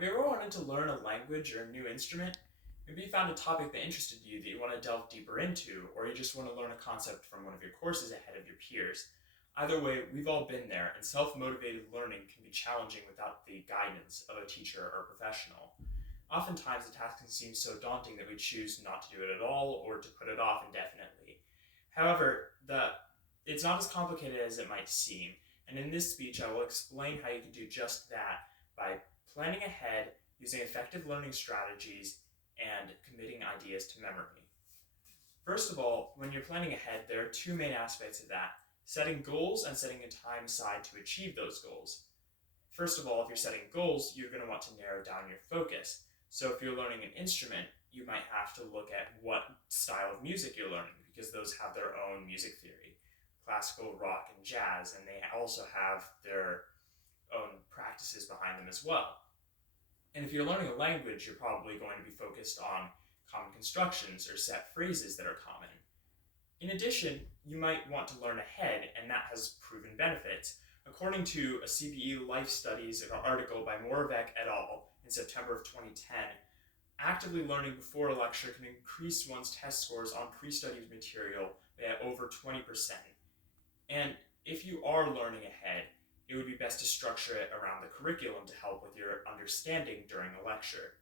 Have you ever wanted to learn a language or a new instrument? Maybe you found a topic that interested you that you want to delve deeper into, or you just want to learn a concept from one of your courses ahead of your peers. Either way, we've all been there, and self motivated learning can be challenging without the guidance of a teacher or professional. Oftentimes, the task can seem so daunting that we choose not to do it at all or to put it off indefinitely. However, it's not as complicated as it might seem, and in this speech, I will explain how you can do just that by planning ahead, using effective learning strategies, and committing ideas to memory. First of all, when you're planning ahead, there are two main aspects of that: setting goals and setting a time aside to achieve those goals. First of all, if you're setting goals, you're going to want to narrow down your focus. So if you're learning an instrument, you might have to look at what style of music you're learning, because those have their own music theory: classical, rock, and jazz, and they also have their own practices behind them as well. And if you're learning a language, you're probably going to be focused on common constructions or set phrases that are common. In addition, you might want to learn ahead, and that has proven benefits. According to a CBE Life Studies article by Moravec et al. In September of 2010, actively learning before a lecture can increase one's test scores on pre-studied material by over 20%. And if you are learning ahead, it would be best to structure it around the curriculum to help with your understanding during the lecture.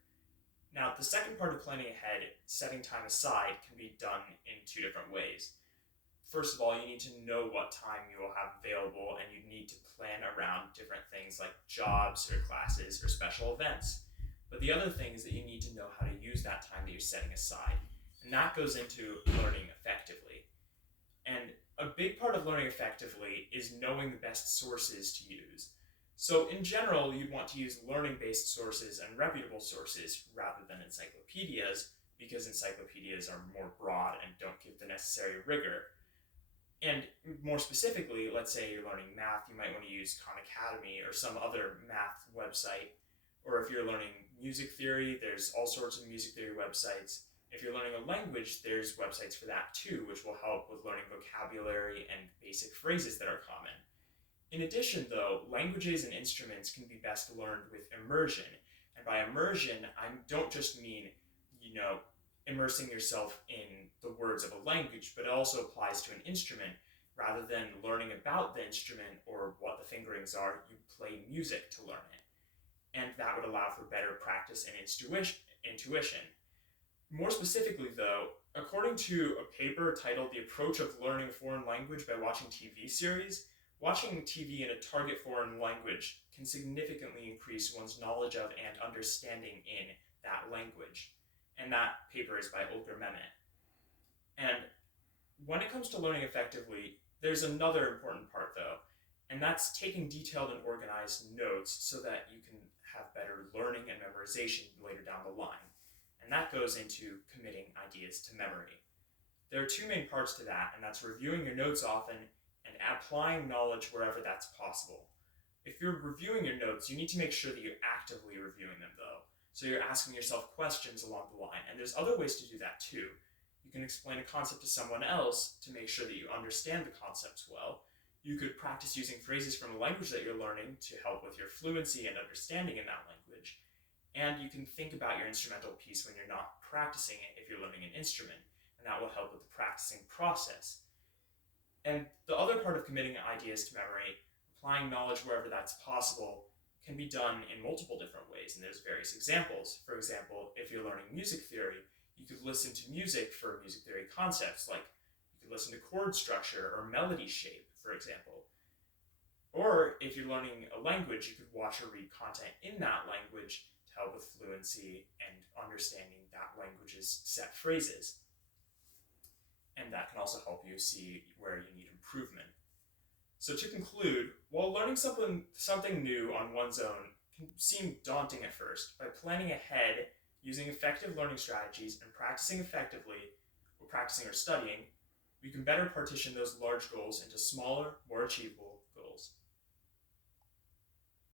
Now, the second part of planning ahead, setting time aside, can be done in two different ways. First of all, you need to know what time you will have available, and you need to plan around different things like jobs or classes or special events. But the other thing is that you need to know how to use that time that you're setting aside, and that goes into learning effectively. And a big part of learning effectively is knowing the best sources to use. So in general, you'd want to use learning-based sources and reputable sources rather than encyclopedias, because encyclopedias are more broad and don't give the necessary rigor. And more specifically, let's say you're learning math, you might want to use Khan Academy or some other math website. Or if you're learning music theory, there's all sorts of music theory websites. If you're learning a language, there's websites for that too, which will help with learning vocabulary and basic phrases that are common. In addition, though, languages and instruments can be best learned with immersion. And by immersion, I don't just mean, immersing yourself in the words of a language, but it also applies to an instrument. Rather than learning about the instrument or what the fingerings are, you play music to learn it. And that would allow for better practice and intuition. More specifically, though, according to a paper titled "The Approach of Learning a Foreign Language by Watching TV Series," watching TV in a target foreign language can significantly increase one's knowledge of and understanding in that language. And that paper is by Ulker Mehmet. And when it comes to learning effectively, there's another important part, though, and that's taking detailed and organized notes so that you can have better learning and memorization later down the line. And that goes into committing ideas to memory. There are two main parts to that, and that's reviewing your notes often and applying knowledge wherever that's possible. If you're reviewing your notes, you need to make sure that you're actively reviewing them, though. So you're asking yourself questions along the line, and there's other ways to do that too. You can explain a concept to someone else to make sure that you understand the concepts well. You could practice using phrases from a language that you're learning to help with your fluency and understanding in that language. And you can think about your instrumental piece when you're not practicing it if you're learning an instrument, and that will help with the practicing process. And the other part of committing ideas to memory, applying knowledge wherever that's possible, can be done in multiple different ways, and there's various examples. For example, if you're learning music theory, you could listen to music for music theory concepts, like you could listen to chord structure or melody shape, for example. Or if you're learning a language, you could watch or read content in that language to help with fluency and understanding that language's set phrases. And that can also help you see where you need improvement. So to conclude, while learning something new on one's own can seem daunting at first, by planning ahead, using effective learning strategies, and practicing effectively, or practicing or studying, we can better partition those large goals into smaller, more achievable goals.